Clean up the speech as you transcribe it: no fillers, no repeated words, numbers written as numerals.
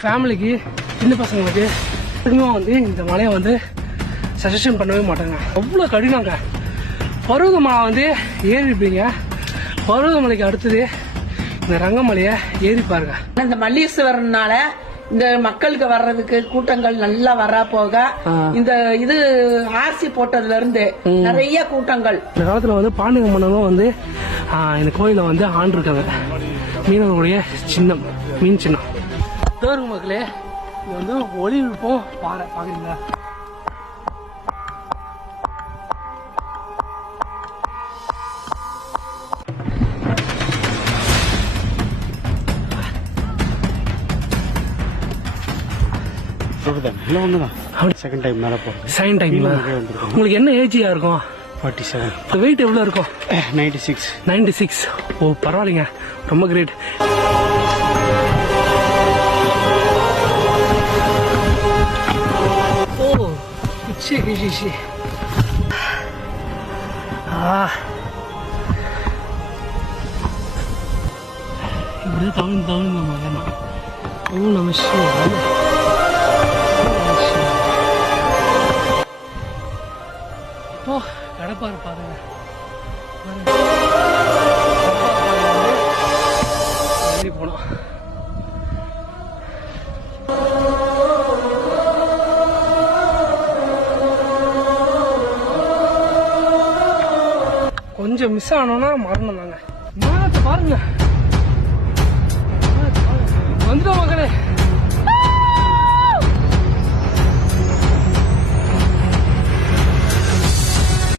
ஃபேமிலிக்கு சின்ன பசங்களுக்கு வந்து இந்த மலையை வந்து சஜஷன் பண்ணவே மாட்டாங்க. அவ்வளோ கடினங்க. பருவதமலை வந்து ஏறிப்பீங்க. பருவதமலைக்கு அடுத்தது இந்த ரங்கமலையை ஏறி பாருங்க. இந்த மல்லீஸ்வரனால இந்த மக்களுக்கு வர்றதுக்கு கூட்டங்கள் நல்லா வரா போக இந்த இது ஆர்சி போட்டதுல இருந்து நிறைய கூட்டங்கள். இந்த காலத்துல வந்து பாண்டிய மன்னனும் வந்து இந்த கோயில வந்து ஆண்டிருக்காங்க. மீனவர்களுடைய சின்னம், மீன் சின்னம். மக்களே, இது வந்து ஒளி விழுப்போம் பாறை பாக்குறீங்களா? செகண்ட் டைம் மேல போறோம். Second time. உங்களுக்கு என்ன ஏஜியா இருக்கும்? 47. வெயிட் எவ்வளவு இருக்கும்? 96. 96. ஓ பரவாயில்லைங்க, ரொம்ப கிரேட். ஓ ஷி இப்படிதான் தவழ்ந்து மகனா. ஓ நம்ம இப்போ கடப்பாரு பாருங்க. ஏறி போனோம். கொஞ்சம் மிஸ் ஆனோம்னா மரணம் தாங்க. பாருங்க வந்துட்டோம் மக்களே.